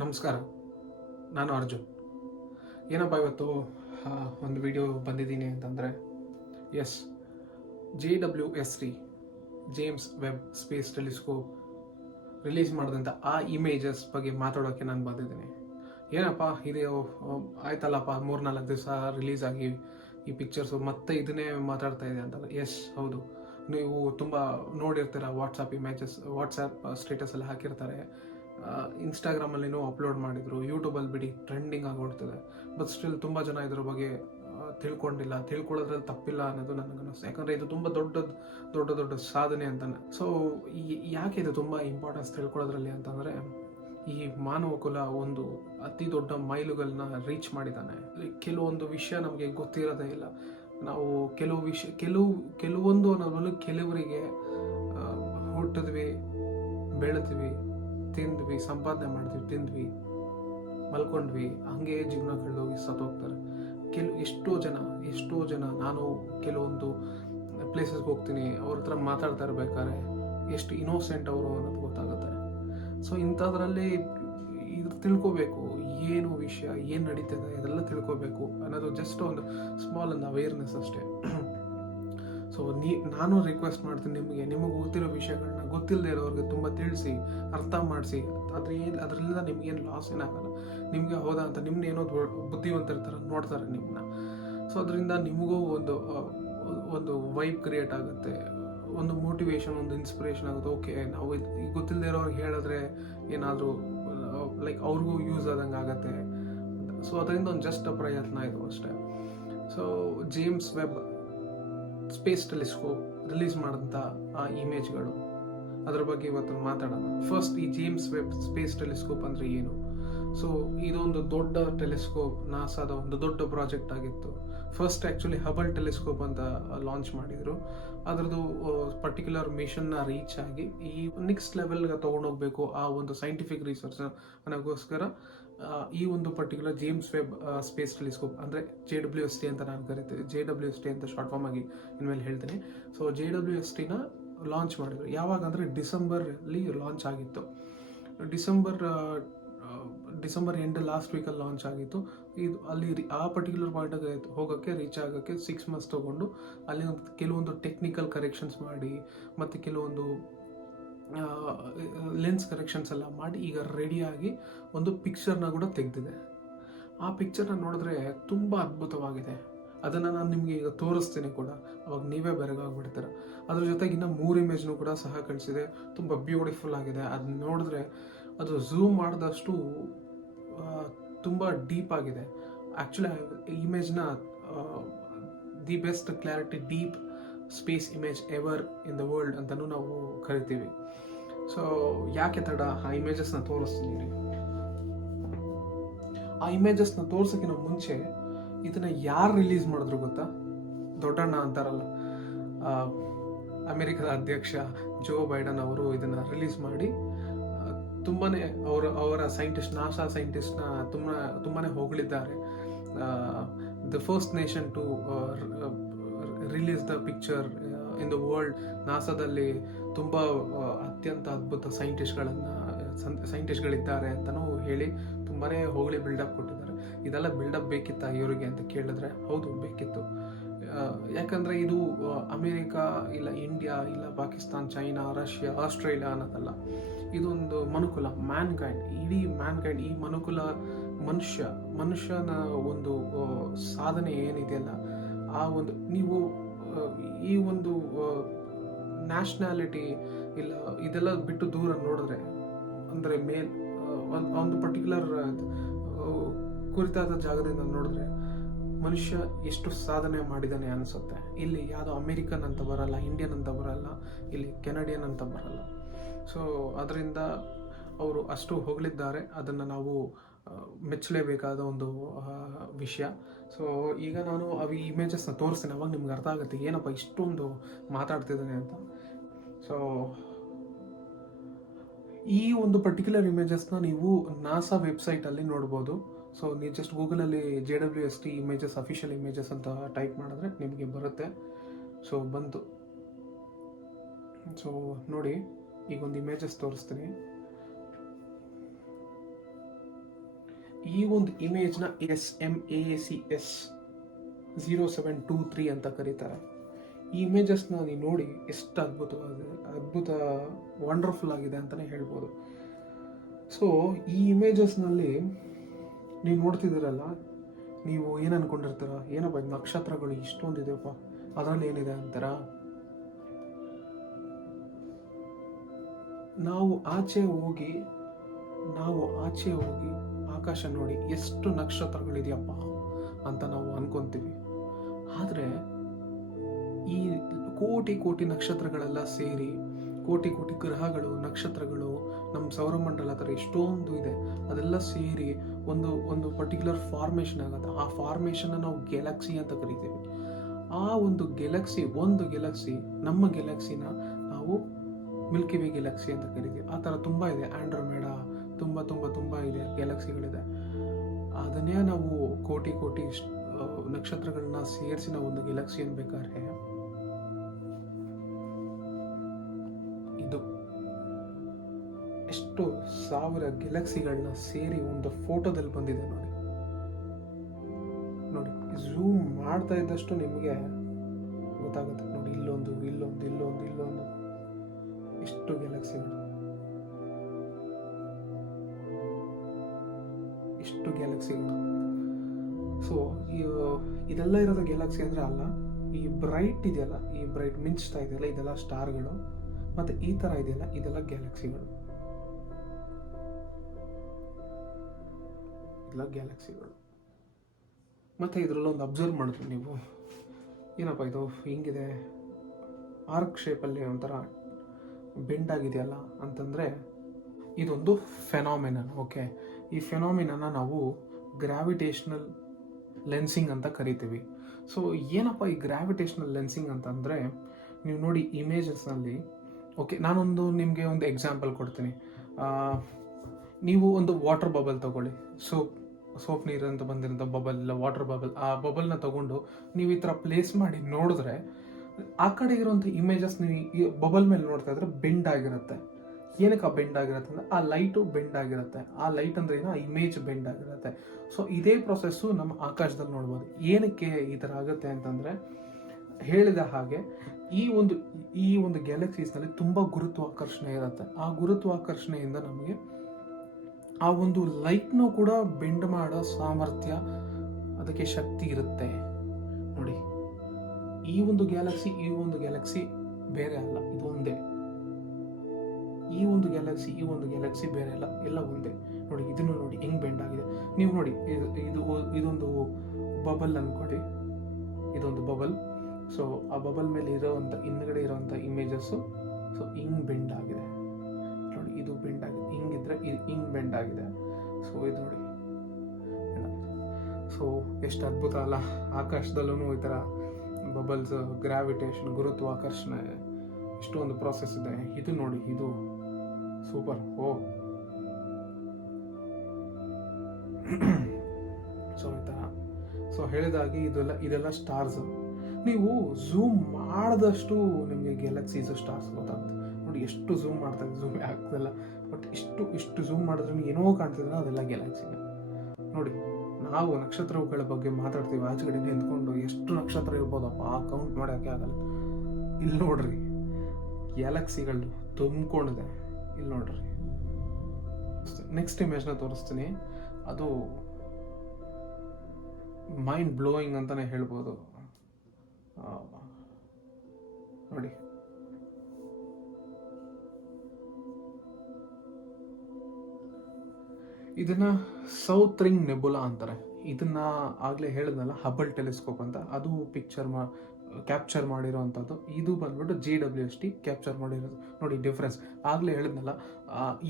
ನಮಸ್ಕಾರ. ನಾನು ಅರ್ಜುನ್. ಏನಪ್ಪ ಇವತ್ತು ಒಂದು ವಿಡಿಯೋ ಬಂದಿದ್ದೀನಿ ಅಂತಂದರೆ, yes, JWST James Webb space telescope release ಮಾಡಿದಂಥ ಆ ಇಮೇಜಸ್ ಬಗ್ಗೆ ಮಾತಾಡೋಕ್ಕೆ ನಾನು ಬಂದಿದ್ದೀನಿ. ಏನಪ್ಪ ಇದು ಆಯ್ತಲ್ಲಪ್ಪ, 3-4 ದಿವಸ ರಿಲೀಸ್ ಆಗಿ ಈ ಪಿಕ್ಚರ್ಸು ಮತ್ತೆ ಇದನ್ನೇ ಮಾತಾಡ್ತಾ ಇದೆ ಅಂತಂದರೆ, ಎಸ್ ಹೌದು, ನೀವು ತುಂಬ ನೋಡಿರ್ತೀರ. ವಾಟ್ಸಪ್ ಸ್ಟೇಟಸ್ ಎಲ್ಲ ಹಾಕಿರ್ತಾರೆ, ಇನ್ಸ್ಟಾಗ್ರಾಮಲ್ಲಿನೂ ಅಪ್ಲೋಡ್ ಮಾಡಿದರು, ಯೂಟ್ಯೂಬಲ್ಲಿ ಬಿಡಿ ಟ್ರೆಂಡಿಂಗ್ ಆಗೋಗ್ತದೆ. ಬಟ್ ಸ್ಟಿಲ್ ತುಂಬ ಜನ ಇದ್ರ ಬಗ್ಗೆ ತಿಳ್ಕೊಳ್ಳೋದ್ರಲ್ಲಿ ತಪ್ಪಿಲ್ಲ ಅನ್ನೋದು ನನಗನ್ನಿಸ್ತು. ಯಾಕಂದರೆ ಇದು ತುಂಬ ದೊಡ್ಡ ಸಾಧನೆ ಅಂತಾನೆ. ಸೊ ಯಾಕೆ ಇದು ತುಂಬ ಇಂಪಾರ್ಟೆನ್ಸ್ ತಿಳ್ಕೊಳ್ಳೋದ್ರಲ್ಲಿ ಅಂತಂದರೆ, ಈ ಮಾನವ ಕುಲ ಒಂದು ಅತಿ ದೊಡ್ಡ ಮೈಲುಗಳನ್ನ ರೀಚ್ ಮಾಡಿದ್ದಾನೆ. ಕೆಲವೊಂದು ವಿಷಯ ನಮಗೆ ಗೊತ್ತಿರೋದೇ ಇಲ್ಲ. ನಾವು ಕೆಲವೊಂದು ಅನ್ನೋದ್ರಲ್ಲೂ ಕೆಲವರಿಗೆ ಹುಟ್ಟಿದ್ವಿ, ಬೆಳೆದ್ವಿ, ತಿಂದ್ವಿ, ಸಂಪಾದನೆ ಮಾಡಿದ್ವಿ, ತಿಂದ್ವಿ, ಮಲ್ಕೊಂಡ್ವಿ, ಹಂಗೆ ಜೀವನ ಕಳೆದೋಗಿ ಸತ್ತೋಗ್ತಾರೆ. ಎಷ್ಟೋ ಜನ ನಾನು ಕೆಲವೊಂದು ಪ್ಲೇಸಸ್ಗೆ ಹೋಗ್ತೀನಿ, ಅವ್ರ ಹತ್ರ ಮಾತಾಡ್ತಾ ಇರ್ಬೇಕಾದ್ರೆ ಎಷ್ಟು ಇನ್ನೋಸೆಂಟ್ ಅವರು ಅನ್ನೋದು ಗೊತ್ತಾಗುತ್ತೆ. ಸೊ ಇಂಥದ್ರಲ್ಲಿ ಇದು ತಿಳ್ಕೋಬೇಕು, ಏನು ವಿಷಯ, ಏನು ನಡೀತದೆ ಇದೆಲ್ಲ ತಿಳ್ಕೋಬೇಕು ಅನ್ನೋದು ಜಸ್ಟ್ ಒಂದು ಸ್ಮಾಲ್ ಒಂದು ಅವೇರ್ನೆಸ್ ಅಷ್ಟೇ. ಸೊ ನಾನು ರಿಕ್ವೆಸ್ಟ್ ಮಾಡ್ತೀನಿ, ನಿಮಗೆ ಗೊತ್ತಿರೋ ವಿಷಯಗಳನ್ನ ಗೊತ್ತಿಲ್ಲದೆ ಇರೋರಿಗೆ ತುಂಬ ತಿಳಿಸಿ, ಅರ್ಥ ಮಾಡಿಸಿ. ಅದರಿಂದ ನಿಮ್ಗೇನು ಲಾಸ್ ಏನಾಗಲ್ಲ. ನಿಮಗೆ ಹೌದಾ ಅಂತ ನಿಮ್ಮನ್ನೇನೋ ಬುದ್ಧಿವಂತರ ಥರ ನೋಡ್ತಾರೆ ನಿಮ್ಮನ್ನ. ಸೊ ಅದರಿಂದ ನಿಮಗೂ ಒಂದು ವೈಬ್ ಕ್ರಿಯೇಟ್ ಆಗುತ್ತೆ, ಒಂದು ಮೋಟಿವೇಶನ್, ಒಂದು ಇನ್ಸ್ಪಿರೇಷನ್ ಆಗುತ್ತೆ. ಓಕೆ, ನಾವು ಈಗ ಗೊತ್ತಿಲ್ಲದೆ ಇರೋರಿಗೆ ಹೇಳಿದ್ರೆ ಏನಾದರೂ ಲೈಕ್ ಅವ್ರಿಗೂ ಯೂಸ್ ಆದಂಗೆ ಆಗುತ್ತೆ. ಸೊ ಅದರಿಂದ ಒಂದು ಜಸ್ಟ್ ಪ್ರಯತ್ನ ಇದು ಅಷ್ಟೇ. So James Webb space telescope release ಮಾಡಿದಂಥ ಆ ಇಮೇಜ್ಗಳು, ಅದ್ರ ಬಗ್ಗೆ ಇವತ್ತು ಮಾತಾಡೋಣ. ಫಸ್ಟ್, ಈ ಜೇಮ್ಸ್ ವೆಬ್ ಸ್ಪೇಸ್ ಟೆಲಿಸ್ಕೋಪ್ ಅಂದರೆ ಏನು? ಸೊ ಇದೊಂದು ದೊಡ್ಡ ಟೆಲಿಸ್ಕೋಪ್, ನಾಸಾದ ಒಂದು ದೊಡ್ಡ ಪ್ರಾಜೆಕ್ಟ್ ಆಗಿತ್ತು. ಫಸ್ಟ್ ಆ್ಯಕ್ಚುಲಿ ಹಬಲ್ ಟೆಲಿಸ್ಕೋಪ್ ಅಂತ ಲಾಂಚ್ ಮಾಡಿದರು. ಅದರದ್ದು ಪರ್ಟಿಕ್ಯುಲರ್ ಮಿಷನ್ನ ರೀಚ್ ಆಗಿ ಈ ನೆಕ್ಸ್ಟ್ ಲೆವೆಲ್ಗೆ ತೊಗೊಂಡೋಗ್ಬೇಕು ಆ ಒಂದು ಸೈಂಟಿಫಿಕ್ ರಿಸರ್ಚ್ ಅನ್ನೋಕ್ಕೋಸ್ಕರ ಈ ಒಂದು particular James Webb space telescope ಅಂದರೆ JWST ಅಂತ ನಾನು ಕರಿತೀನಿ. JWST ಅಂತ ಶಾರ್ಟ್ ಫಾರ್ಮ್ ಆಗಿ ಇನ್ಮೇಲೆ ಹೇಳ್ತೀನಿ. ಸೊ JWSTನ ಲಾಂಚ್ ಮಾಡಿದ್ರು. ಯಾವಾಗ ಅಂದರೆ ಡಿಸೆಂಬರಲ್ಲಿ ಲಾಂಚ್ ಆಗಿತ್ತು. ಡಿಸೆಂಬರ್ ಎಂಡ್ ಲಾಸ್ಟ್ ವೀಕಲ್ಲಿ ಲಾಂಚ್ ಆಗಿತ್ತು. ಇದು ಅಲ್ಲಿ ಆ ಪರ್ಟಿಕ್ಯುಲರ್ ಪಾಯಿಂಟಿಗೆ ಹೋಗೋಕ್ಕೆ, ರೀಚ್ ಆಗೋಕ್ಕೆ 6 ಮಂತ್ಸ್ ತೊಗೊಂಡು ಅಲ್ಲಿ ಕೆಲವೊಂದು ಟೆಕ್ನಿಕಲ್ ಕರೆಕ್ಷನ್ಸ್ ಮಾಡಿ ಮತ್ತು ಕೆಲವೊಂದು ಲೆನ್ಸ್ ಕರೆಕ್ಷನ್ಸ್ ಎಲ್ಲ ಮಾಡಿ ಈಗ ರೆಡಿಯಾಗಿ ಒಂದು ಪಿಕ್ಚರ್ನ ಕೂಡ ತೆಗೆದಿದೆ. ಆ ಪಿಕ್ಚರ್ನ ನೋಡಿದ್ರೆ ತುಂಬ ಅದ್ಭುತವಾಗಿದೆ. ಅದನ್ನು ನಾನು ನಿಮಗೆ ಈಗ ತೋರಿಸ್ತೀನಿ ಕೂಡ, ಅವಾಗ ನೀವೇ ಬೆರಗಾಗ್ಬಿಡ್ತೀರ. ಅದ್ರ ಜೊತೆಗೆ ಇನ್ನೂ 3 ಇಮೇಜ್ನೂ ಕೂಡ ಸಹ ಕಳಿಸಿದೆ. ತುಂಬ ಬ್ಯೂಟಿಫುಲ್ ಆಗಿದೆ. ಅದನ್ನ ನೋಡಿದ್ರೆ ಅದು ಝೂಮ್ ಮಾಡಿದಷ್ಟು ತುಂಬ ಡೀಪ್ ಆಗಿದೆ. ಆ್ಯಕ್ಚುಲಿ ಇಮೇಜ್ನ the best clarity deep space image ever in the world ಅಂತಲೂ ನಾವು ಕರಿತೀವಿ. ಸೊ ಯಾಕೆ ತಡ, ಆ ಇಮೇಜಸ್ನ ತೋರಿಸ್ತೀನಿ. ಆ ಇಮೇಜಸ್ನ ತೋರ್ಸೋಕ್ಕಿಂತ ಮುಂಚೆ ಇದನ್ನು ಯಾರು ರಿಲೀಸ್ ಮಾಡಿದ್ರು ಗೊತ್ತಾ? ದೊಡ್ಡಣ್ಣ ಅಂತಾರಲ್ಲ, ಅಮೆರಿಕದ ಅಧ್ಯಕ್ಷ ಜೋ ಬೈಡನ್ ಅವರು ಇದನ್ನು ರಿಲೀಸ್ ಮಾಡಿ ಅವರ ಸೈಂಟಿಸ್ಟ್, ನಾಸಾ ಸೈಂಟಿಸ್ಟ್ನ ತುಂಬಾ ಹೊಗಳಿದ್ದಾರೆ. The first nation to release the picture in the world. ನಾಸಾದಲ್ಲಿ ತುಂಬ ಅತ್ಯಂತ ಅದ್ಭುತ ಸೈಂಟಿಸ್ಟ್ಗಳಿದ್ದಾರೆ ಅಂತಲೂ ಹೇಳಿ ತುಂಬಾ ಹೊಗಳಿ ಬಿಲ್ಡಪ್ ಕೊಟ್ಟಿದ್ದಾರೆ. ಇದೆಲ್ಲ ಬಿಲ್ಡಪ್ ಬೇಕಿತ್ತಾ ಇವರಿಗೆ ಅಂತ ಕೇಳಿದ್ರೆ, ಹೌದು ಬೇಕಿತ್ತು. ಯಾಕಂದರೆ ಇದು ಅಮೇರಿಕಾ ಇಲ್ಲ ಇಂಡಿಯಾ ಇಲ್ಲ ಪಾಕಿಸ್ತಾನ್, ಚೈನಾ, ರಷ್ಯಾ, ಆಸ್ಟ್ರೇಲಿಯಾ ಅನ್ನೋದಲ್ಲ. ಇದೊಂದು ಮನುಕುಲ, ಇಡೀ ಮ್ಯಾನ್ಕೈಂಡ್, ಈ ಮನುಕುಲ, ಮನುಷ್ಯನ ಒಂದು ಸಾಧನೆ ಏನಿದೆಯಲ್ಲ, ಆ ಒಂದು ನೀವು ಈ ಒಂದು ನ್ಯಾಷನಾಲಿಟಿ ಇಲ್ಲ ಇದೆಲ್ಲ ಬಿಟ್ಟು ದೂರ ನೋಡಿದ್ರೆ, ಅಂದರೆ ಒಂದು ಪರ್ಟಿಕ್ಯುಲರ್ ಕುರಿತಾದ ಜಾಗದಿಂದ ನೋಡಿದ್ರೆ ಮನುಷ್ಯ ಎಷ್ಟು ಸಾಧನೆ ಮಾಡಿದ್ದಾನೆ ಅನಿಸುತ್ತೆ. ಇಲ್ಲಿ ಯಾವುದೋ ಅಮೇರಿಕನ್ ಅಂತ ಬರಲ್ಲ, ಇಂಡಿಯನ್ ಅಂತ ಬರಲ್ಲ, ಇಲ್ಲಿ ಕೆನಡಿಯನ್ ಅಂತ ಬರಲ್ಲ. ಸೊ ಅದರಿಂದ ಅವರು ಅಷ್ಟು ಹೊಗಳಿದ್ದಾರೆ. ಅದನ್ನು ನಾವು ಮೆಚ್ಚಲೇಬೇಕಾದ ಒಂದು ವಿಷಯ. ಸೊ ಈಗ ನಾನು ಈ ಇಮೇಜಸ್ನ ತೋರಿಸ್ತೀನಿ, ಅವಾಗ ನಿಮ್ಗೆ ಅರ್ಥ ಆಗುತ್ತೆ ಏನಪ್ಪ ಇಷ್ಟೊಂದು ಮಾತಾಡ್ತಿದ್ದಾನೆ ಅಂತ. ಸೊ ಈ ಒಂದು ಪರ್ಟಿಕ್ಯುಲರ್ ಇಮೇಜಸ್ನ ನೀವು ನಾಸಾ ವೆಬ್ಸೈಟಲ್ಲಿ ನೋಡ್ಬೋದು. ಸೊ ನೀವು ಜಸ್ಟ್ ಗೂಗಲಲ್ಲಿ JWST ಇಮೇಜಸ್, ಅಫಿಷಿಯಲ್ ಇಮೇಜಸ್ ಅಂತ ಟೈಪ್ ಮಾಡಿದ್ರೆ ನಿಮಗೆ ಬರುತ್ತೆ. ಸೊ ಬಂತು. ಸೊ ನೋಡಿ, ಈಗ ಒಂದು ಇಮೇಜಸ್ ತೋರಿಸ್ತೀನಿ. ಈ ಒಂದು ಇಮೇಜ್ನ SMACS 0723 ಅಂತ ಕರೀತಾರೆ. ಈ ಇಮೇಜಸ್ನ ನೀವು ನೋಡಿ ಎಷ್ಟು ಅದ್ಭುತ ವಂಡರ್ಫುಲ್ ಆಗಿದೆ ಅಂತಲೇ ಹೇಳ್ಬೋದು. ಸೊ ಈ ಇಮೇಜಸ್ನಲ್ಲಿ ನೀವು ನೋಡ್ತಿದ್ದೀರಲ್ಲ, ನೀವು ಏನು ಅನ್ಕೊಂಡಿರ್ತೀರ, ಏನಪ್ಪ ನಕ್ಷತ್ರಗಳು ಇಷ್ಟೊಂದಿದೆಯಪ್ಪ, ಅದರಲ್ಲಿ ಏನಿದೆ ಅಂತಾರ. ನಾವು ಆಚೆ ಹೋಗಿ ಆಕಾಶ ನೋಡಿ ಎಷ್ಟು ನಕ್ಷತ್ರಗಳಿದೆಯಪ್ಪ ಅಂತ ನಾವು ಅನ್ಕೊಂತೀವಿ. ಆದರೆ ಈ ಕೋಟಿ ನಕ್ಷತ್ರಗಳೆಲ್ಲ ಸೇರಿ, ಕೋಟಿ ಗ್ರಹಗಳು, ನಕ್ಷತ್ರಗಳು, ನಮ್ಮ ಸೌರಮಂಡಲ ಥರ ಎಷ್ಟೊಂದು ಇದೆ, ಅದೆಲ್ಲ ಸೇರಿ ಒಂದು ಪರ್ಟಿಕ್ಯುಲರ್ ಫಾರ್ಮೇಷನ್ ಆಗುತ್ತೆ. ಆ ಫಾರ್ಮೇಷನ್ನ ನಾವು ಗ್ಯಾಲಕ್ಸಿ ಅಂತ ಕರಿತೀವಿ. ಆ ಒಂದು ಗ್ಯಾಲಕ್ಸಿ ನಮ್ಮ ಗ್ಯಾಲಕ್ಸಿನ ನಾವು ಮಿಲ್ಕಿ ವೇ ಗ್ಯಾಲಕ್ಸಿ ಅಂತ ಕರಿತೀವಿ. ಆ ಥರ ತುಂಬ ಇದೆ. ಆಂಡ್ರೋಮೇಡಾ, ತುಂಬ ಇದೆ, ಗ್ಯಾಲಕ್ಸಿಗಳಿದೆ. ಅದನ್ನೇ ನಾವು ಕೋಟಿ ನಕ್ಷತ್ರಗಳನ್ನ ಸೇರಿಸಿ ನಾವು ಒಂದು ಗ್ಯಾಲಕ್ಸಿ ಅನ್ಬೇಕಾದ್ರೆ, ಇದು ಎಷ್ಟು ಸಾವಿರ ಗ್ಯಾಲಕ್ಸಿಗಳನ್ನ ಸೇರಿ ಒಂದು ಫೋಟೋದಲ್ಲಿ ಬಂದಿದೆ ನೋಡಿ. ಝೂಮ್ ಮಾಡ್ತಾ ಇದ್ದಷ್ಟು ನಿಮಗೆ ಗೊತ್ತಾಗುತ್ತೆ ನೋಡಿ. ಇಲ್ಲೊಂದು ಎಷ್ಟು ಗ್ಯಾಲಕ್ಸಿಗಳು. ಸೊ ಇದೆಲ್ಲ ಇರೋದು ಗ್ಯಾಲಕ್ಸಿ ಅಂದ್ರೆ ಅಲ್ಲ, ಈ ಬ್ರೈಟ್ ಇದೆಯಲ್ಲ, ಈ ಬ್ರೈಟ್ ಮಿಂಚ್ತಾ ಇದೆಯಲ್ಲ, ಇದೆಲ್ಲ ಸ್ಟಾರ್ಗಳು. ಮತ್ತೆ ಈ ತರ ಇದೆಯಲ್ಲ, ಇದೆಲ್ಲ ಗ್ಯಾಲಕ್ಸಿಗಳು. ಮತ್ತೆ ಇದ್ರಲ್ಲೊಂದು ಅಬ್ಸರ್ವ್ ಮಾಡಿದ್ವಿ ನೀವು, ಏನಪ್ಪ ಇದು ಹಿಂಗಿದೆ, ಆರ್ಕ್ ಶೇಪಲ್ಲಿ ಒಂಥರ ಬೆಂಡ್ ಆಗಿದೆಯಲ್ಲ ಅಂತಂದರೆ, ಇದೊಂದು ಫೆನಾಮಿನನ್. ಓಕೆ, ಈ ಫೆನಾಮಿನನ್ನ ನಾವು ಗ್ರಾವಿಟೇಷನಲ್ ಲೆನ್ಸಿಂಗ್ ಅಂತ ಕರಿತೀವಿ. ಸೊ ಏನಪ್ಪ ಈ ಗ್ರಾವಿಟೇಷನಲ್ ಲೆನ್ಸಿಂಗ್ ಅಂತಂದರೆ, ನೀವು ನೋಡಿ ಇಮೇಜಸ್ನಲ್ಲಿ, ಓಕೆ ನಾನೊಂದು ನಿಮಗೆ ಒಂದು ಎಕ್ಸಾಂಪಲ್ ಕೊಡ್ತೀನಿ. ನೀವು ಒಂದು ವಾಟರ್ ಬಬಲ್ ತಗೊಳ್ಳಿ, ಸೋಪ್ ನೀರು ಅಂತ ಬಂದಿರೋಂಥ ಬಬಲ್, ಇಲ್ಲ ವಾಟರ್ ಬಬಲ್. ಆ ಬಬಲ್ನ ತಗೊಂಡು ನೀವು ಈ ಥರ ಪ್ಲೇಸ್ ಮಾಡಿ ನೋಡಿದ್ರೆ, ಆ ಕಡೆ ಇರುವಂಥ ಇಮೇಜಸ್ ನೀವು ಈ ಬಬಲ್ ಮೇಲೆ ನೋಡ್ತಾ ಇದ್ರೆ ಬೆಂಡ್ ಆಗಿರುತ್ತೆ. ಏನಕ್ಕೆ ಆ ಬೆಂಡ್ ಆಗಿರುತ್ತೆ ಅಂದರೆ, ಆ ಲೈಟು ಬೆಂಡ್ ಆಗಿರುತ್ತೆ. ಆ ಲೈಟ್ ಅಂದ್ರೆ ಏನೋ, ಆ ಇಮೇಜ್ ಬೆಂಡ್ ಆಗಿರುತ್ತೆ. ಸೊ ಇದೇ ಪ್ರೊಸೆಸ್ಸು ನಮ್ಮ ಆಕಾಶದಲ್ಲಿ ನೋಡ್ಬೋದು. ಏನಕ್ಕೆ ಈ ಥರ ಆಗುತ್ತೆ ಅಂತಂದರೆ, ಹೇಳಿದ ಹಾಗೆ ಈ ಒಂದು ಗ್ಯಾಲಕ್ಸೀಸ್ನಲ್ಲಿ ತುಂಬ ಗುರುತ್ವಾಕರ್ಷಣೆ ಇರುತ್ತೆ. ಆ ಗುರುತ್ವಾಕರ್ಷಣೆಯಿಂದ ನಮಗೆ ಆ ಒಂದು ಲೈಟ್ನೂ ಕೂಡ ಬೆಂಡ್ ಮಾಡೋ ಸಾಮರ್ಥ್ಯ, ಅದಕ್ಕೆ ಶಕ್ತಿ ಇರುತ್ತೆ ನೋಡಿ. ಈ ಒಂದು ಗ್ಯಾಲಕ್ಸಿ ಬೇರೆ ಅಲ್ಲ, ಇದು ಒಂದೇ. ಈ ಒಂದು ಗ್ಯಾಲಕ್ಸಿ ಬೇರೆ ಅಲ್ಲ, ಎಲ್ಲ ಒಂದೇ ನೋಡಿ. ಇದನ್ನು ನೋಡಿ ಹೆಂಗ್ ಬೆಂಡ್ ಆಗಿದೆ. ನೀವು ನೋಡಿ, ಇದೊಂದು ಬಬಲ್ ಅನ್ಕೊಡಿ, ಇದೊಂದು ಬಬಲ್. ಸೊ ಆ ಬಬಲ್ ಮೇಲೆ ಹಿಂದ್ಗಡೆ ಇರೋವಂಥ ಇಮೇಜಸ್ಸು ಸೊ ಹಿಂಗ್ ಬೆಂಡ್ ಆಗಿದೆ ನೋಡಿ. ಇದು ಬೆಂಡ್ ಆಗಿದೆ, ಹಿಂಗಿದ್ರೆ ಹಿಂಗ್ ಬೆಂಡ್ ಆಗಿದೆ. ಸೊ ಇದು ನೋಡಿ. ಸೊ ಎಷ್ಟು ಅದ್ಭುತ ಅಲ್ಲ. ಆಕಾಶದಲ್ಲೂ ಈ ಥರ ಬಬಲ್ಸ್, ಗ್ರಾವಿಟೇಷನ್, ಗುರುತ್ವಾಕರ್ಷಣೆ, ಇಷ್ಟೊಂದು ಪ್ರಾಸೆಸ್ ಇದೆ. ಇದು ನೋಡಿ, ಇದು ಸೂಪರ್. ಸೊ ಈ ಥರ. ಸೊ ಹೇಳಿದಾಗೆ ಇದೆಲ್ಲ ಸ್ಟಾರ್ಸ್. ನೀವು ಝೂಮ್ ಮಾಡಿದಷ್ಟು ನಿಮಗೆ ಗ್ಯಾಲಕ್ಸೀಸ್, ಸ್ಟಾರ್ಸ್ ಗೊತ್ತಾಗುತ್ತೆ ನೋಡಿ. ಎಷ್ಟು ಝೂಮ್ ಮಾಡ್ತಾ ಇದೆ, ಝೂಮ್ ಆಗ್ತಿಲ್ಲ, ಬಟ್ ಇಷ್ಟು ಝೂಮ್ ಮಾಡಿದ್ರೆ ಏನೋ ಕಾಣ್ತಿದ್ರೆ ಅದೆಲ್ಲ ಗ್ಯಾಲಕ್ಸಿನೇ ನೋಡಿ. ನಾವು ನಕ್ಷತ್ರಗಳ ಬಗ್ಗೆ ಮಾತಾಡ್ತೀವಿ, ಆಚೆಗಡೆ ನಿಂತ್ಕೊಂಡು ಎಷ್ಟು ನಕ್ಷತ್ರ ಇರ್ಬೋದಪ್ಪ ಕೌಂಟ್ ಮಾಡೋಕ್ಕೆ ಆಗಲ್ಲ. ಇಲ್ಲಿ ನೋಡ್ರಿ, ಗ್ಯಾಲಕ್ಸಿಗಳು ತುಂಬಿಕೊಂಡಿದೆ. ಇಲ್ಲಿ ನೋಡ್ರಿ, ನೆಕ್ಸ್ಟ್ ಇಮೇಜ್ನ ತೋರಿಸ್ತೀನಿ. ಅದು ಮೈಂಡ್ ಬ್ಲೋಯಿಂಗ್ ಅಂತಾನೆ ಹೇಳ್ಬೋದು ನೋಡಿ. ಇದನ್ನ ಸೌತ್ ರಿಂಗ್ ನೆಬುಲಾ ಅಂತಾರೆ. ಇದನ್ನ ಆಗ್ಲೇ ಹೇಳಿದ್ನಲ್ಲ, ಹಬಲ್ ಟೆಲಿಸ್ಕೋಪ್ ಅಂತ, ಅದು ಕ್ಯಾಪ್ಚರ್ ಮಾಡಿರೋವಂಥದ್ದು. ಇದು ಬಂದ್ಬಿಟ್ಟು JWST ಕ್ಯಾಪ್ಚರ್ ಮಾಡಿರೋದು ನೋಡಿ. ಡಿಫ್ರೆನ್ಸ್ ಆಗ್ಲೇ ಹೇಳಿದ್ನಲ್ಲ,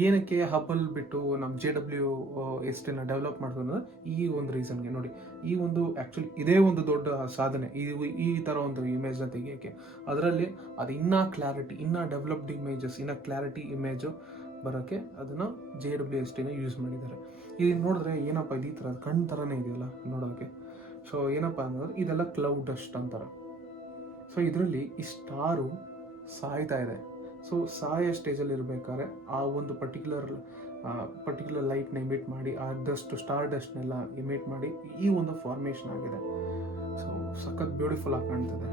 ಏನಕ್ಕೆ ಹಬಲ್ ಬಿಟ್ಟು ನಮ್ಮ JWST ಡೆವಲಪ್ ಮಾಡಿದ್ರು, ಈ ಒಂದು ರೀಸನ್ಗೆ ನೋಡಿ. ಆ್ಯಕ್ಚುಲಿ ಇದೇ ಒಂದು ದೊಡ್ಡ ಸಾಧನೆ, ಈ ಥರ ಒಂದು ಇಮೇಜ್ನ ತೆಗಿಯೋಕ್ಕೆ. ಅದರಲ್ಲಿ ಅದು ಇನ್ನೂ ಕ್ಲಾರಿಟಿ, ಇನ್ನೂ ಡೆವಲಪ್ಡ್ ಇಮೇಜಸ್, ಇನ್ನೂ ಕ್ಲಾರಿಟಿ ಇಮೇಜು ಬರೋಕ್ಕೆ ಅದನ್ನು JWST ಯೂಸ್ ಮಾಡಿದ್ದಾರೆ. ಇದು ನೋಡಿದ್ರೆ ಏನಪ್ಪ ಇದು ಈ ಥರ ಕಣ್ಣು ಥರನೇ ಇದೆಯಲ್ಲ ನೋಡೋಕ್ಕೆ. ಸೊ ಏನಪ್ಪ ಅಂದ್ರೆ, ಇದೆಲ್ಲ ಕ್ಲೌಡ್ ಡಸ್ಟ್ ಅಂತಾರೆ. ಸೊ ಇದರಲ್ಲಿ ಈ ಸ್ಟಾರು ಸಾಯ್ತಾ ಇದೆ. ಸೊ ಸಾಯೋ ಸ್ಟೇಜಲ್ಲಿ ಇರಬೇಕಾದ್ರೆ ಆ ಒಂದು ಪರ್ಟಿಕ್ಯುಲರ್ ಪರ್ಟಿಕ್ಯುಲರ್ ಲೈಟ್ನ ಎಮಿಟ್ ಮಾಡಿ ಆ ಸ್ಟಾರ್ ಡಸ್ಟ್ನೆಲ್ಲ ಎಮಿಟ್ ಮಾಡಿ ಈ ಒಂದು ಫಾರ್ಮೇಷನ್ ಆಗಿದೆ. ಸೊ ಸಖತ್ ಬ್ಯೂಟಿಫುಲ್ ಆಗಿ ಕಾಣ್ತದೆ.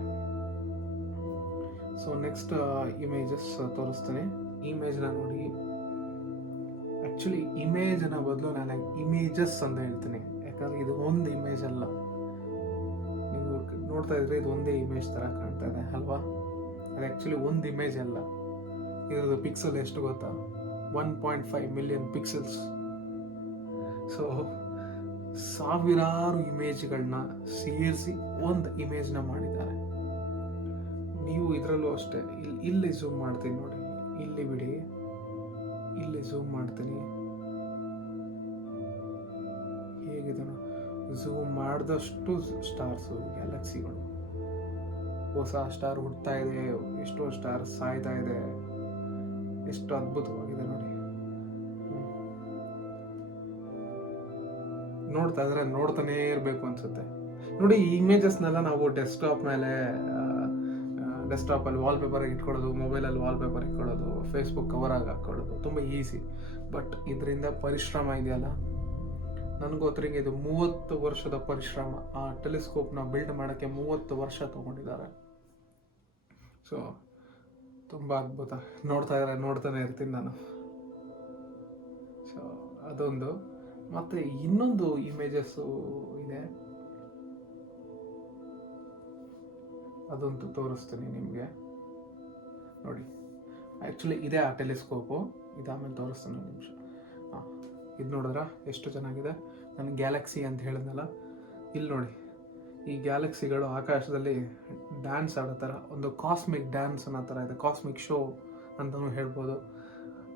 ಸೊ ನೆಕ್ಸ್ಟ್ ಇಮೇಜಸ್ ತೋರಿಸ್ತೀನಿ. ಇಮೇಜ್ನ ನೋಡಿ. ಆ್ಯಕ್ಚುಲಿ ಇಮೇಜ್ನ ಬದಲು ನಾನು ಇಮೇಜಸ್ ಅಂತ ಹೇಳ್ತೀನಿ, ಯಾಕಂದರೆ ಇದು ಒಂದು ಇಮೇಜ್ ಅಲ್ಲ. ನೀವು ನೋಡ್ತಾ ಇದ್ರೆ ಇದು ಒಂದೇ ಇಮೇಜ್ ಥರ ಕಾಣ್ತಾ ಇದೆ ಅಲ್ವಾ? ಅದು ಆ್ಯಕ್ಚುಲಿ ಒಂದು ಇಮೇಜ್ ಅಲ್ಲ. ಇದ್ರದ್ದು ಪಿಕ್ಸೆಲ್ ಎಷ್ಟು ಗೊತ್ತಾ? 1.5 ಮಿಲಿಯನ್ ಪಿಕ್ಸೆಲ್ಸ್. ಸೊ ಸಾವಿರಾರು ಇಮೇಜ್ಗಳನ್ನ ಸೇರಿಸಿ ಒಂದು ಇಮೇಜ್ನ ಮಾಡಿದ್ದಾರೆ. ನೀವು ಇದರಲ್ಲೂ ಅಷ್ಟೇ. ಇಲ್ಲಿ ಝೂಮ್ ಮಾಡ್ತೀನಿ ನೋಡಿ, ಇಲ್ಲಿ ಬಿಡಿ, ಇಲ್ಲಿ ಝೂಮ್ ಮಾಡ್ತೀನಿ. ಹೇಗಿದೆ ಝೂಮ್ ಮಾಡಿದಷ್ಟು ಸ್ಟಾರ್ಸು, ಗ್ಯಾಲಕ್ಸಿಗಳು, ಹೊಸ ಸ್ಟಾರ್ ಹುಡ್ತಾ ಇದೆ, ಎಷ್ಟೋ ಸ್ಟಾರ್ ಸಾಯ್ತಾ ಇದೆ. ಎಷ್ಟು ಅದ್ಭುತವಾಗಿದೆ ನೋಡಿ. ನೋಡ್ತಾ ಇದ್ರೆ ನೋಡ್ತಾನೇ ಇರಬೇಕು ಅನ್ಸುತ್ತೆ ನೋಡಿ. ಈ ಇಮೇಜಸ್ನೆಲ್ಲ ನಾವು ಡೆಸ್ಕ್ಟಾಪಲ್ಲಿ ವಾಲ್ಪೇಪರ್ ಇಟ್ಕೊಳ್ಳೋದು, ಮೊಬೈಲಲ್ಲಿ ವಾಲ್ಪೇಪರ್ ಇಟ್ಕೊಳ್ಳೋದು, ಫೇಸ್ಬುಕ್ ಕವರಾಗಿ ಹಾಕ್ಕೊಳ್ಳೋದು ತುಂಬ ಈಸಿ. ಬಟ್ ಇದರಿಂದ ಪರಿಶ್ರಮ ಇದೆಯಲ್ಲ, ನನಗೊತ್ತರಿಂಗೆ ಇದು 30 ವರ್ಷದ ಪರಿಶ್ರಮ. ಆ ಟೆಲಿಸ್ಕೋಪ್ನ ಬಿಲ್ಡ್ ಮಾಡೋಕ್ಕೆ 30 ವರ್ಷ ತೊಗೊಂಡಿದ್ದಾರೆ. ಸೊ ತುಂಬ ಅದ್ಭುತ. ನೋಡ್ತಾ ಇದ್ರೆ ನೋಡ್ತಾನೆ ಇರ್ತೀನಿ ನಾನು. ಸೊ ಅದೊಂದು. ಮತ್ತು ಇನ್ನೊಂದು ಇಮೇಜಸ್ಸು ಇದೆ, ಅದಂತೂ ತೋರಿಸ್ತೀನಿ ನಿಮಗೆ ನೋಡಿ. ಆ್ಯಕ್ಚುಲಿ ಇದೇ ಆ ಟೆಲಿಸ್ಕೋಪು. ಇದಾದ್ಮೇಲೆ ತೋರಿಸ್ತೀನಿ ಒಂದು ನಿಮಿಷ. ಇದು ನೋಡಿದ್ರ ಎಷ್ಟು ಚೆನ್ನಾಗಿದೆ. ನಾನು ಗ್ಯಾಲಕ್ಸಿ ಅಂತ ಹೇಳಿದ್ನಲ್ಲ, ಇಲ್ಲಿ ನೋಡಿ, ಈ ಗ್ಯಾಲಕ್ಸಿಗಳು ಆಕಾಶದಲ್ಲಿ ಡ್ಯಾನ್ಸ್ ಆಡೋ ಥರ, ಒಂದು ಕಾಸ್ಮಿಕ್ ಡ್ಯಾನ್ಸ್ ಅನ್ನೋ ಥರ ಇದೆ, ಕಾಸ್ಮಿಕ್ ಶೋ ಅಂತಲೂ ಹೇಳ್ಬೋದು.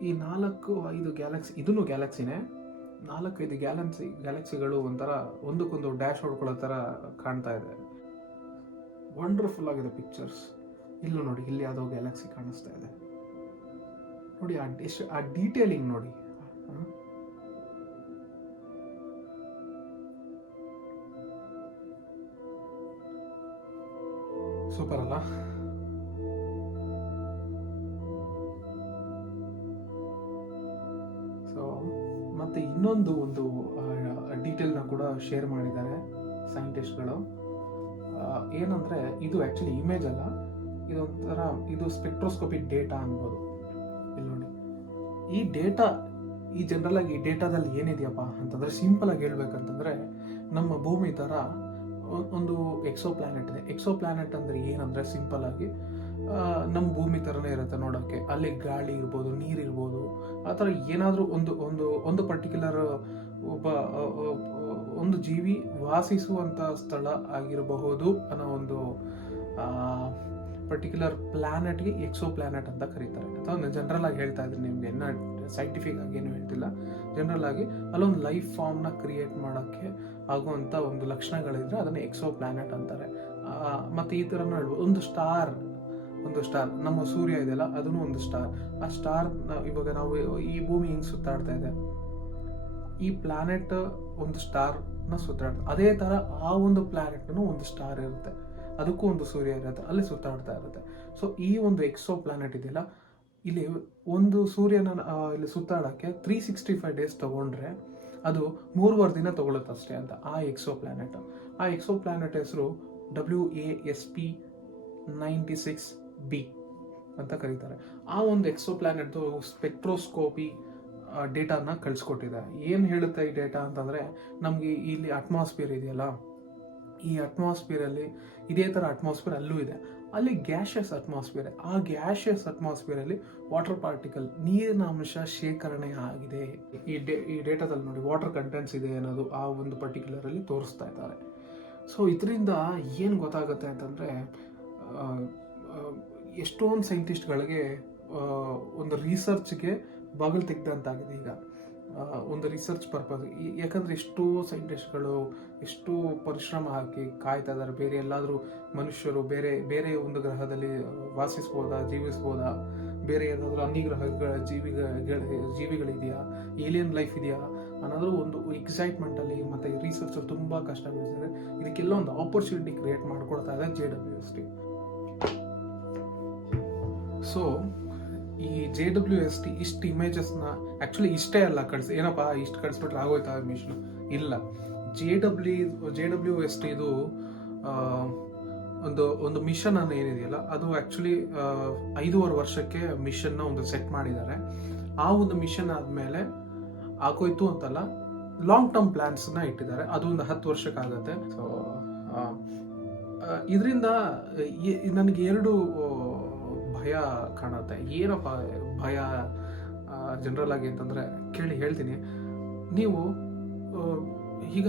ಈ 4-5 ಗ್ಯಾಲಕ್ಸಿ, ಇದೂ ಗ್ಯಾಲಕ್ಸಿನೇ, 4-5 ಗ್ಯಾಲಕ್ಸಿಗಳು ಒಂಥರ ಒಂದಕ್ಕೊಂದು ಡ್ಯಾಶ್ ಹೊಡ್ಕೊಳ್ಳೋ ಥರ ಕಾಣ್ತಾ ಇದೆ. ವಂಡರ್ಫುಲ್ ಆಗಿದೆ ಪಿಕ್ಚರ್ಸ್. ಇಲ್ಲೂ ನೋಡಿ, ಇಲ್ಲಿ ಯಾವುದೋ ಗ್ಯಾಲಕ್ಸಿ ಕಾಣಿಸ್ತಾ ಇದೆ ನೋಡಿ. ಆ ಡೀಟೇಲಿಂಗ್ ನೋಡಿ. ಸೂಪರ್ ಅಲ್ಲ? ಸೊ ಮತ್ತೆ ಇನ್ನೊಂದು ಡೀಟೇಲ್ನ ಕೂಡ ಶೇರ್ ಮಾಡಿದ್ದಾರೆ ಸೈಂಟಿಸ್ಟ್ಗಳು. ಏನಂದ್ರೆ ಇದು ಆ್ಯಕ್ಚುಲಿ ಇಮೇಜ್ ಅಲ್ಲ, ಇದೊಂಥರ ಇದು ಸ್ಪೆಕ್ಟ್ರೋಸ್ಕೋಪಿಕ್ ಡೇಟಾ ಅನ್ಬೋದು. ಇಲ್ಲಿ ನೋಡಿ, ಈ ಡೇಟಾ, ಈ ಜನರಲ್ ಆಗಿ ಈ ಡೇಟಾದಲ್ಲಿ ಏನಿದೆಯಪ್ಪ ಅಂತಂದ್ರೆ, ಸಿಂಪಲ್ ಆಗಿ ಹೇಳ್ಬೇಕಂತಂದ್ರೆ, ನಮ್ಮ ಭೂಮಿ ಥರ ಒಂದು ಎಕ್ಸೋ ಪ್ಲಾನೆಟ್ ಇದೆ. ಎಕ್ಸೋ ಪ್ಲಾನೆಟ್ ಅಂದ್ರೆ ಏನಂದ್ರೆ, ಸಿಂಪಲ್ ಆಗಿ ನಮ್ಮ ಭೂಮಿ ಥರನೇ ಇರುತ್ತೆ ನೋಡೋಕ್ಕೆ. ಅಲ್ಲಿ ಗಾಳಿ ಇರ್ಬೋದು, ನೀರಿರ್ಬೋದು, ಆ ಥರ ಏನಾದರೂ ಒಂದು ಪರ್ಟಿಕ್ಯುಲರ್ ಒಂದು ಜೀವಿ ವಾಸಿಸುವಂಥ ಸ್ಥಳ ಆಗಿರಬಹುದು ಅನ್ನೋ ಒಂದು ಪರ್ಟಿಕ್ಯುಲರ್ ಪ್ಲಾನೆಟ್ಗೆ ಎಕ್ಸೋ ಪ್ಲಾನೆಟ್ ಅಂತ ಕರೀತಾರೆ. ಅಥವಾ ಜನರಲ್ ಆಗಿ ಹೇಳ್ತಾ ಇದ್ದೀನಿ ನಿಮಗೆ, ಇನ್ನು ಸೈಂಟಿಫಿಕ್ ಆಗಿ ಏನು ಹೇಳ್ತಿಲ್ಲ. ಜನರಲ್ ಆಗಿ ಅಲ್ಲೊಂದು ಲೈಫ್ ಫಾರ್ಮ್ನ ಕ್ರಿಯೇಟ್ ಮಾಡೋಕ್ಕೆ ಆಗುವಂಥ ಒಂದು ಲಕ್ಷಣಗಳಿದ್ರೆ ಅದನ್ನು ಎಕ್ಸೋ ಪ್ಲಾನೆಟ್ ಅಂತಾರೆ. ಮತ್ತು ಈ ಥರನೂ ಹೇಳ್ಬೋದು. ಒಂದು ಸ್ಟಾರ್, ನಮ್ಮ ಸೂರ್ಯ ಇದೆಯಲ್ಲ, ಅದನ್ನು ಒಂದು ಸ್ಟಾರ್. ಆ ಸ್ಟಾರ್ ಇವಾಗ ನಾವು ಈ ಭೂಮಿ ಹಿಂಗೆ ಸುತ್ತಾಡ್ತಾ ಇದೆ, ಈ ಪ್ಲಾನೆಟ್ ಒಂದು ಸ್ಟಾರ್ನ ಸುತ್ತಾಡ್ತಾ, ಅದೇ ಥರ ಆ ಒಂದು ಪ್ಲಾನೆಟ್ನೂ ಒಂದು ಸ್ಟಾರ್ ಇರುತ್ತೆ, ಅದಕ್ಕೂ ಒಂದು ಸೂರ್ಯ ಇರುತ್ತೆ, ಅಲ್ಲಿ ಸುತ್ತಾಡ್ತಾ ಇರುತ್ತೆ. ಸೊ ಈ ಒಂದು ಎಕ್ಸೋ ಪ್ಲಾನೆಟ್ ಇದೆಯಲ್ಲ, ಇಲ್ಲಿ ಒಂದು ಸೂರ್ಯನ ಇಲ್ಲಿ ಸುತ್ತಾಡೋಕ್ಕೆ 365 ಡೇಸ್ ತಗೊಂಡ್ರೆ ಅದು 3 ದಿನ ತಗೊಳುತ್ತೆ ಅಷ್ಟೇ ಅಂತ ಆ ಎಕ್ಸೋ ಪ್ಲಾನೆಟ್. ಆ ಎಕ್ಸೋ ಪ್ಲಾನೆಟ್ ಹೆಸರು WASP 96b ಅಂತ ಕರೀತಾರೆ. ಆ ಒಂದು ಎಕ್ಸೋ ಪ್ಲಾನೆಟ್ದು ಸ್ಪೆಕ್ಟ್ರೋಸ್ಕೋಪಿ ಡೇಟಾನ ಕಳಿಸ್ಕೊಟ್ಟಿದೆ. ಏನು ಹೇಳುತ್ತೆ ಈ ಡೇಟಾ ಅಂತಂದರೆ, ನಮಗೆ ಇಲ್ಲಿ ಅಟ್ಮಾಸ್ಫಿಯರ್ ಇದೆಯಲ್ಲ, ಈ ಅಟ್ಮಾಸ್ಫಿಯರಲ್ಲಿ ಇದೇ ಥರ ಅಟ್ಮಾಸ್ಫಿಯರ್ ಅಲ್ಲೂ ಇದೆ. ಅಲ್ಲಿ ಗ್ಯಾಷಿಯಸ್ ಅಟ್ಮಾಸ್ಫಿಯರ್. ಆ ಗ್ಯಾಷಿಯಸ್ ಅಟ್ಮಾಸ್ಫಿಯರಲ್ಲಿ ವಾಟರ್ ಪಾರ್ಟಿಕಲ್, ನೀರಿನ ಅಂಶ ಶೇಖರಣೆ ಆಗಿದೆ. ಈ ಡೇಟಾದಲ್ಲಿ ನೋಡಿ, ವಾಟರ್ ಕಂಟೆಂಟ್ಸ್ ಇದೆ ಅನ್ನೋದು ಆ ಒಂದು ಪರ್ಟಿಕ್ಯುಲರಲ್ಲಿ ತೋರಿಸ್ತಾ ಇದ್ದಾರೆ. ಸೊ ಇದರಿಂದ ಏನು ಗೊತ್ತಾಗುತ್ತೆ ಅಂತಂದರೆ, ಎಷ್ಟೊಂದು ಸೈಂಟಿಸ್ಟ್ಗಳಿಗೆ ಒಂದು ರಿಸರ್ಚ್ಗೆ ಬಾಗಿಲು ತೆಗೆದಂತಾಗಿದೆ ಈಗ, ಒಂದು ರಿಸರ್ಚ್ ಪರ್ಪಸ್. ಯಾಕಂದರೆ ಎಷ್ಟೋ ಸೈಂಟಿಸ್ಟ್ಗಳು ಎಷ್ಟು ಪರಿಶ್ರಮ ಹಾಕಿ ಕಾಯ್ತಾ ಇದ್ದಾರೆ. ಬೇರೆ ಎಲ್ಲಾದರೂ ಮನುಷ್ಯರು ಬೇರೆ ಒಂದು ಗ್ರಹದಲ್ಲಿ ವಾಸಿಸ್ಬೋದಾ, ಜೀವಿಸ್ಬೋದಾ, ಬೇರೆ ಏನಾದರೂ ಅನ್ಯಗ್ರಹಗಳ ಜೀವಿಗಳಿದೆಯಾ, ಏಲಿಯನ್ ಲೈಫ್ ಇದೆಯಾ ಅನ್ನೋದು ಒಂದು ಎಕ್ಸೈಟ್ಮೆಂಟಲ್ಲಿ ಮತ್ತು ರಿಸರ್ಚ್ ತುಂಬ ಕಷ್ಟ ಬೀಳ್ತಿದೆ. ಇದಕ್ಕೆಲ್ಲ ಒಂದು ಆಪರ್ಚುನಿಟಿ ಕ್ರಿಯೇಟ್ ಮಾಡಿಕೊಡ್ತಾ ಇದೆ JWST. ಸೊ ಈ JWST ಇಷ್ಟು ಇಮೇಜಸ್ನ ಆ್ಯಕ್ಚುಲಿ ಇಷ್ಟೇ ಅಲ್ಲ ಏನಪ್ಪ ಇಷ್ಟು ಕಳಿಸ್ಬಿಟ್ರೆ ಆಗೋಯ್ತಾ ಮಿಷನ್, ಇಲ್ಲ. JWST ಇದು ಒಂದು ಮಿಷನ್ ಅನ್ನ ಏನಿದೆಯಲ್ಲ ಅದು ಆ್ಯಕ್ಚುಲಿ 5.5 ವರ್ಷಕ್ಕೆ ಮಿಷನ್ನ ಒಂದು ಸೆಟ್ ಮಾಡಿದ್ದಾರೆ. ಆ ಒಂದು ಮಿಷನ್ ಆದಮೇಲೆ ಆಗೋಯ್ತು ಅಂತಲ್ಲ, ಲಾಂಗ್ ಟರ್ಮ್ ಪ್ಲಾನ್ಸ್ನ ಇಟ್ಟಿದ್ದಾರೆ. ಅದು ಒಂದು 10 ವರ್ಷಕ್ಕಾಗತ್ತೆ. ಸೊ ಇದರಿಂದ ನನಗೆ 2 ಭಯ ಕಾಣುತ್ತೆ. ಏನಪ್ಪ ಭಯ ಜನರಲ್ ಆಗಿ ಅಂತಂದರೆ ಹೇಳ್ತೀನಿ. ನೀವು ಈಗ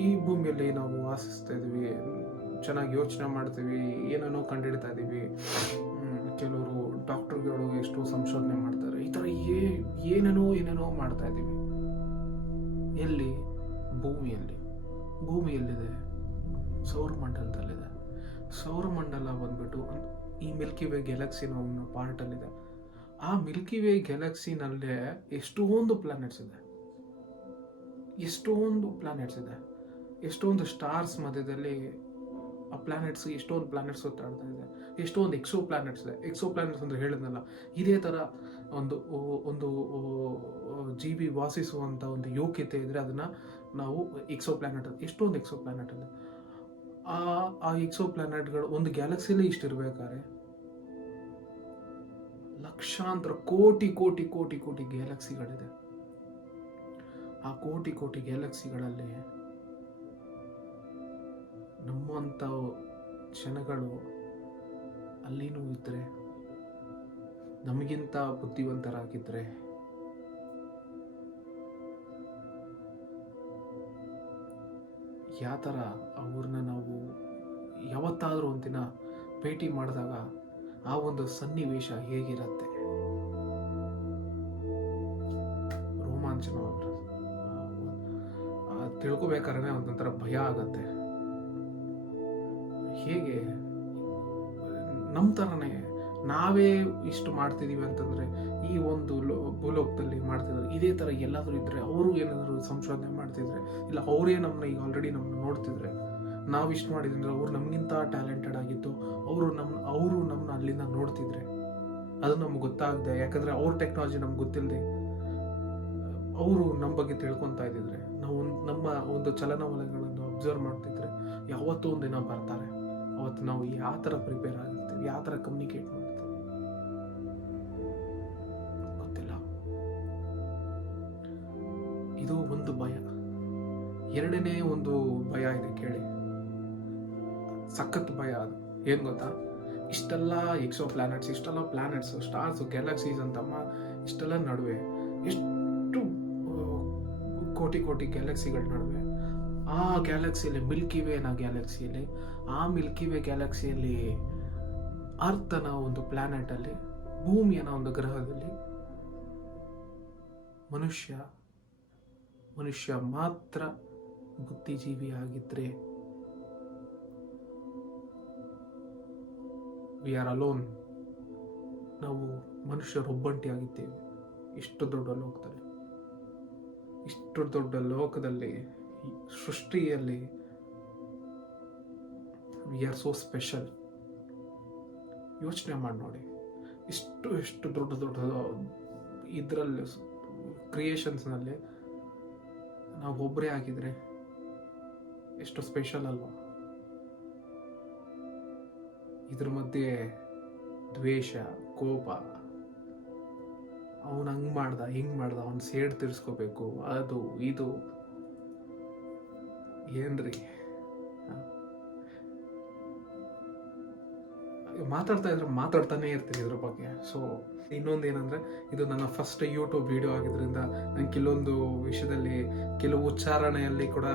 ಈ ಭೂಮಿಯಲ್ಲಿ ನಾವು ವಾಸಿಸ್ತಾ ಇದ್ದೀವಿ, ಚೆನ್ನಾಗಿ ಯೋಚನೆ ಮಾಡ್ತೀವಿ, ಏನೇನೋ ಕಂಡುಹಿಡ್ತಾ ಇದ್ದೀವಿ. ಕೆಲವರು ಡಾಕ್ಟರ್ಗಳು ಎಷ್ಟು ಸಂಶೋಧನೆ ಮಾಡ್ತಾರೆ, ಈ ಥರ ಏನೇನೋ ಮಾಡ್ತಾ ಇದ್ದೀವಿ. ಎಲ್ಲಿ? ಭೂಮಿಯಲ್ಲಿದೆ, ಸೌರಮಂಡಲದಲ್ಲಿದೆ. ಸೌರಮಂಡಲ ಬಂದ್ಬಿಟ್ಟು ಈ ಮಿಲ್ಕಿ ವೇ ಗ್ಯಾಲಕ್ಸಿನ ಒಂದು ಪಾರ್ಟಲ್ಲಿದೆ. ಆ ಮಿಲ್ಕಿ ವೇ ಗ್ಯಾಲಕ್ಸಿನಲ್ಲೇ ಎಷ್ಟೊಂದು ಪ್ಲಾನೆಟ್ಸ್ ಇದೆ, ಎಷ್ಟೊಂದು ಸ್ಟಾರ್ಸ್ ಮಧ್ಯದಲ್ಲಿ ಆ ಪ್ಲಾನೆಟ್ಸ್, ಎಷ್ಟೊಂದು ಪ್ಲಾನೆಟ್ಸ್ ಸುತ್ತಾಡ್ತಾ ಇದೆ, ಎಷ್ಟೊಂದು ಎಕ್ಸೋ ಪ್ಲಾನೆಟ್ಸ್ ಇದೆ. ಎಕ್ಸೋ ಪ್ಲಾನೆಟ್ಸ್ ಅಂದ್ರೆ ಹೇಳಿದ್ನಲ್ಲ, ಇದೇ ಥರ ಒಂದು ಜೀವಿ ವಾಸಿಸುವಂಥ ಒಂದು ಯೋಗ್ಯತೆ ಇದ್ರೆ ಅದನ್ನ ನಾವು ಎಕ್ಸೋ ಪ್ಲಾನೆಟ್, ಎಷ್ಟೊಂದು ಎಕ್ಸೋ ಪ್ಲಾನೆಟ್ ಇದೆ. ಆ ಎಕ್ಸೋ ಪ್ಲಾನೆಟ್ಗಳು ಒಂದು ಗ್ಯಾಲಕ್ಸಿಲೇ ಇಷ್ಟಿರ್ಬೇಕಾದ್ರೆ ಲಕ್ಷಾಂತರ ಕೋಟಿ ಗ್ಯಾಲಕ್ಸಿಗಳಿದೆ. ಆ ಕೋಟಿ ಗ್ಯಾಲಕ್ಸಿಗಳಲ್ಲಿ ನಮ್ಮಂಥ ಜನಗಳು ಅಲ್ಲಿನೂ ಇದ್ರೆ, ನಮಗಿಂತ ಬುದ್ಧಿವಂತರಾಗಿದ್ರೆ, ಯಾವ ಥರ ಅವ್ರನ್ನ ನಾವು ಯಾವತ್ತಾದರೂ ಒಂದಿನ ಭೇಟಿ ಮಾಡಿದಾಗ ಆ ಒಂದು ಸನ್ನಿವೇಶ ಹೇಗಿರುತ್ತೆ, ರೋಮಾಂಚನವಾಗಿರುತ್ತೆ. ತಿಳ್ಕೊಬೇಕಾದ್ರೆ ಒಂದೊಂಥರ ಭಯ ಆಗತ್ತೆ. ಹೇಗೆ ನಮ್ಮ ಥರನೇ ನಾವೇ ಇಷ್ಟು ಮಾಡ್ತಿದ್ದೀವಿ ಅಂತಂದರೆ, ಈ ಒಂದು ಭೂಲೋಕದಲ್ಲಿ ಮಾಡ್ತಿದ್ದಾರೆ, ಇದೇ ಥರ ಎಲ್ಲಾದರೂ ಇದ್ದರೆ, ಅವರು ಏನಾದರೂ ಸಂಶೋಧನೆ ಮಾಡ್ತಿದ್ರೆ, ಇಲ್ಲ ಅವರೇ ನಮ್ಮನ್ನ ಈಗ ಆಲ್ರೆಡಿ ನಮ್ಮನ್ನ ನೋಡ್ತಿದ್ರೆ, ನಾವು ಇಷ್ಟು ಮಾಡಿದ್ರೆ ಅವ್ರು ನಮಗಿಂತ ಟ್ಯಾಲೆಂಟೆಡ್ ಆಗಿತ್ತು, ಅವರು ನಮ್ಮನ್ನ ಅಲ್ಲಿಂದ ನೋಡ್ತಿದ್ರೆ, ಅದು ನಮ್ಗೆ ಗೊತ್ತಾಗದೆ, ಯಾಕಂದರೆ ಅವ್ರ ಟೆಕ್ನಾಲಜಿ ನಮ್ಗೆ ಗೊತ್ತಿಲ್ಲದೆ ಅವರು ನಮ್ಮ ಬಗ್ಗೆ ತಿಳ್ಕೊತಾ ಇದ್ದಿದ್ರೆ, ನಾವು ನಮ್ಮ ಒಂದು ಚಲನವಲನಗಳನ್ನು ಅಬ್ಸರ್ವ್ ಮಾಡ್ತಿದ್ರೆ, ಯಾವತ್ತೂ ಒಂದಿನ ಬರ್ತಾರೆ. ಅವತ್ತು ನಾವು ಯಾವ ಥರ ಪ್ರಿಪೇರ್ ಆಗಿರ್ತೀವಿ, ಯಾವ ಥರ ಕಮ್ಯುನಿಕೇಟ್ ಮಾಡ್ತೀವಿ ಗೊತ್ತಿಲ್ಲ. ಇದು ಒಂದು ಭಯ. ಎರಡನೇ ಒಂದು ಭಯ ಇದೆ, ಕೇಳಿ. ಸಖತ್ ಭಯ. ಅದು ಏನು ಗೊತ್ತಾ? ಇಷ್ಟೆಲ್ಲ ಎಕ್ಸೋ ಪ್ಲಾನೆಟ್ಸ್, ಇಷ್ಟೆಲ್ಲ ಪ್ಲಾನೆಟ್ಸ್, ಸ್ಟಾರ್ಸ್, ಗ್ಯಾಲಕ್ಸೀಸ್ ಅಂತಮ್ಮ, ಇಷ್ಟೆಲ್ಲ ನಡುವೆ ಎಷ್ಟು ಕೋಟಿ ಗ್ಯಾಲಕ್ಸಿಗಳ ನಡುವೆ ಆ ಗ್ಯಾಲಕ್ಸಿಯಲ್ಲಿ ಮಿಲ್ಕಿ ವೇನ ಗ್ಯಾಲಕ್ಸಿಯಲ್ಲಿ, ಆ ಮಿಲ್ಕಿ ವೇ ಗ್ಯಾಲಕ್ಸಿಯಲ್ಲಿ ಅರ್ಥನ ಒಂದು ಪ್ಲಾನೆಟಲ್ಲಿ, ಭೂಮಿಯನ ಒಂದು ಗ್ರಹದಲ್ಲಿ ಮನುಷ್ಯ ಮಾತ್ರ ಬುದ್ಧಿಜೀವಿ ಆಗಿದ್ರೆ, ವಿ ಆರ್ ಅಲೋನ್. ನಾವು ಮನುಷ್ಯರೊಬ್ಬಂಟಿ ಆಗಿದ್ದೇವೆ ಇಷ್ಟು ದೊಡ್ಡ ಲೋಕದಲ್ಲಿ, ಸೃಷ್ಟಿಯಲ್ಲಿ. We are so special. ಯೋಚನೆ ಮಾಡಿ ನೋಡಿ, ಎಷ್ಟು ದೊಡ್ಡ ಇದರಲ್ಲಿ ಕ್ರಿಯೇಷನ್ಸ್ನಲ್ಲಿ ನಾವು ಒಬ್ಬರೇ ಆಗಿದ್ರೆ ಎಷ್ಟು ಸ್ಪೆಷಲ್ ಅಲ್ವಾ? ಇದ್ರ ಮಧ್ಯೆ ದ್ವೇಷ, ಕೋಪ, ಅವನು ಹಂಗೆ ಮಾಡ್ದ, ಹಿಂಗೆ ಮಾಡ್ದ, ಅವ್ನು ಸೇಡ್ ತೀರಿಸ್ಕೋಬೇಕು, ಅದು ಇದು ಏನ್ರಿ? ಮಾತಾಡ್ತಾನೆ ಇರ್ತೀನಿ ಇದ್ರ ಬಗ್ಗೆ. ಸೊ ಇನ್ನೊಂದು ಏನಂದ್ರೆ, ಇದು ನನ್ನ ಫಸ್ಟ್ ಯೂಟ್ಯೂಬ್ ವಿಡಿಯೋ ಆಗಿದ್ರಿಂದ ನಂಗೆ ಕೆಲವೊಂದು ವಿಷಯದಲ್ಲಿ, ಕೆಲವು ಉಚ್ಚಾರಣೆಯಲ್ಲಿ ಕೂಡ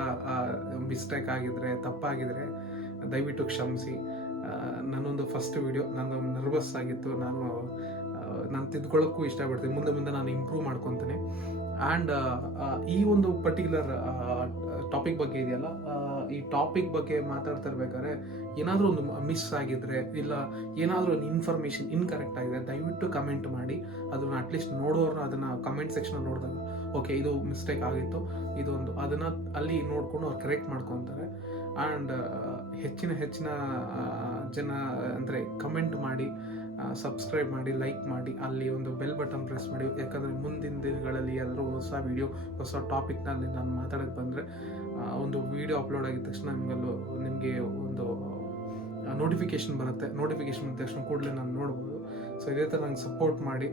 ಮಿಸ್ಟೇಕ್ ಆಗಿದ್ರೆ, ತಪ್ಪಾಗಿದ್ರೆ ದಯವಿಟ್ಟು ಕ್ಷಮಿಸಿ. ನನ್ನೊಂದು ಫಸ್ಟ್ ವಿಡಿಯೋ, ನಾನು ನರ್ವಸ್ ಆಗಿತ್ತು. ನಾನು ತಿದ್ಕೊಳ್ಳೋಕ್ಕೂ ಇಷ್ಟಪಡ್ತೀನಿ. ಮುಂದೆ ನಾನು ಇಂಪ್ರೂವ್ ಮಾಡ್ಕೊತೀನಿ. ಆ್ಯಂಡ್ ಈ ಒಂದು ಪರ್ಟಿಕ್ಯುಲರ್ ಟಾಪಿಕ್ ಬಗ್ಗೆ ಇದೆಯಲ್ಲ, ಈ ಟಾಪಿಕ್ ಬಗ್ಗೆ ಮಾತಾಡ್ತಾ ಇರ್ಬೇಕಾದ್ರೆ ಏನಾದರೂ ಒಂದು ಮಿಸ್ ಆಗಿದ್ರೆ, ಇಲ್ಲ ಏನಾದರೂ ಒಂದು ಇನ್ಫಾರ್ಮೇಷನ್ ಇನ್ಕರೆಕ್ಟ್ ಆಗಿದೆ, ದಯವಿಟ್ಟು ಕಮೆಂಟ್ ಮಾಡಿ. ಅದನ್ನ ಅಟ್ಲೀಸ್ಟ್ ನೋಡೋರು ಅದನ್ನು ಕಮೆಂಟ್ ಸೆಕ್ಷನ್ ನೋಡಿದಾಗ, ಓಕೆ ಇದು ಮಿಸ್ಟೇಕ್ ಆಗಿತ್ತು, ಇದೊಂದು, ಅದನ್ನು ಅಲ್ಲಿ ನೋಡಿಕೊಂಡು ಅವ್ರು ಕರೆಕ್ಟ್ ಮಾಡ್ಕೊತಾರೆ. ಆ್ಯಂಡ್ ಹೆಚ್ಚಿನ ಜನ ಅಂದರೆ ಕಮೆಂಟ್ ಮಾಡಿ ಸಬ್ಸ್ಕ್ರೈಬ್ ಮಾಡಿ, ಲೈಕ್ ಮಾಡಿ, ಅಲ್ಲಿ ಒಂದು ಬೆಲ್ ಬಟನ್ ಪ್ರೆಸ್ ಮಾಡಿ. ಯಾಕಂದರೆ ಮುಂದಿನ ದಿನಗಳಲ್ಲಿ ಎಲ್ಲರೂ ಹೊಸ ವಿಡಿಯೋ, ಹೊಸ ಟಾಪಿಕ್ನಲ್ಲಿ ನಾನು ಮಾತಾಡೋಕ್ಕೆ ಬಂದರೆ, ಒಂದು ವಿಡಿಯೋ ಅಪ್ಲೋಡ್ ಆಗಿದ ತಕ್ಷಣ ನಿಮಗೆ ಒಂದು ನೋಟಿಫಿಕೇಶನ್ ಬರುತ್ತೆ. ನೋಟಿಫಿಕೇಶನ್ ಬಂದ ತಕ್ಷಣ ಕೂಡಲೇ ನಾನು ನೋಡ್ಬೋದು. ಸೊ ಇದೇ ಥರ ನಂಗೆ ಸಪೋರ್ಟ್ ಮಾಡಿ.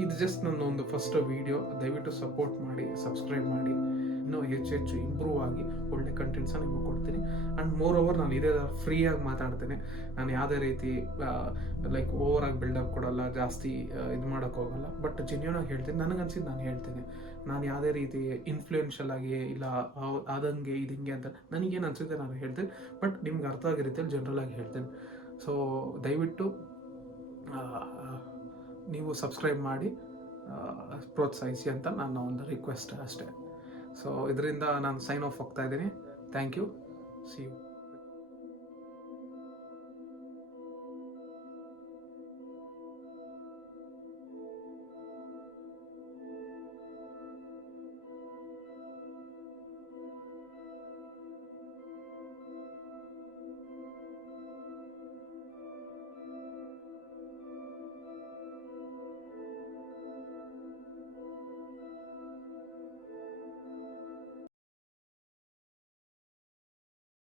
ಇದು ಜಸ್ಟ್ ನನ್ನ ಒಂದು ಫಸ್ಟ್ ವಿಡಿಯೋ. ದಯವಿಟ್ಟು ಸಪೋರ್ಟ್ ಮಾಡಿ, ಸಬ್ಸ್ಕ್ರೈಬ್ ಮಾಡಿ. ಇನ್ನೂ ಹೆಚ್ಚು ಇಂಪ್ರೂವ್ ಆಗಿ ಒಳ್ಳೆ ಕಂಟೆಂಟ್ಸ ನಿಮಗೆ ಕೊಡ್ತೀನಿ. ಆ್ಯಂಡ್ ಮೋರ್ ಓವರ್ ನಾನು ಇದೇ ಫ್ರೀಯಾಗಿ ಮಾತಾಡ್ತೇನೆ. ನಾನು ಯಾವುದೇ ರೀತಿ ಲೈಕ್ ಓವರಾಗಿ ಬಿಲ್ಡಪ್ ಕೊಡಲ್ಲ, ಜಾಸ್ತಿ ಇದು ಮಾಡೋಕ್ಕೆ ಹೋಗಲ್ಲ. ಬಟ್ ಜೆನ್ಯೂನ್ ಆಗಿ ಹೇಳ್ತೀನಿ, ನನಗನ್ಸಿದ್ದು ನಾನು ಹೇಳ್ತೀನಿ. ನಾನು ಯಾವುದೇ ರೀತಿ ಇನ್ಫ್ಲೂಯೆನ್ಷಿಯಲ್ ಆಗಿ ಇಲ್ಲ ಆದಂಗೆ ಇದಿಂಗೆ ಅಂತ ನನಗೇನು ಅನಿಸುತ್ತೆ ನಾನು ಹೇಳ್ತೀನಿ. ಬಟ್ ನಿಮ್ಗೆ ಅರ್ಥ ಆಗೋ ರೀತಿಯಲ್ಲಿ ಜನರಲ್ ಆಗಿ ಹೇಳ್ತೀನಿ. ಸೊ ದಯವಿಟ್ಟು ನೀವು ಸಬ್ಸ್ಕ್ರೈಬ್ ಮಾಡಿ ಪ್ರೋತ್ಸಾಹಿಸಿ ಅಂತ ನನ್ನ ಒಂದು ರಿಕ್ವೆಸ್ಟ್ ಅಷ್ಟೇ. ಸೊ ಇದರಿಂದ ನಾನು ಸೈನ್ ಆಫ್ ಹೋಗ್ತಾ ಇದ್ದೀನಿ. Thank you. See you.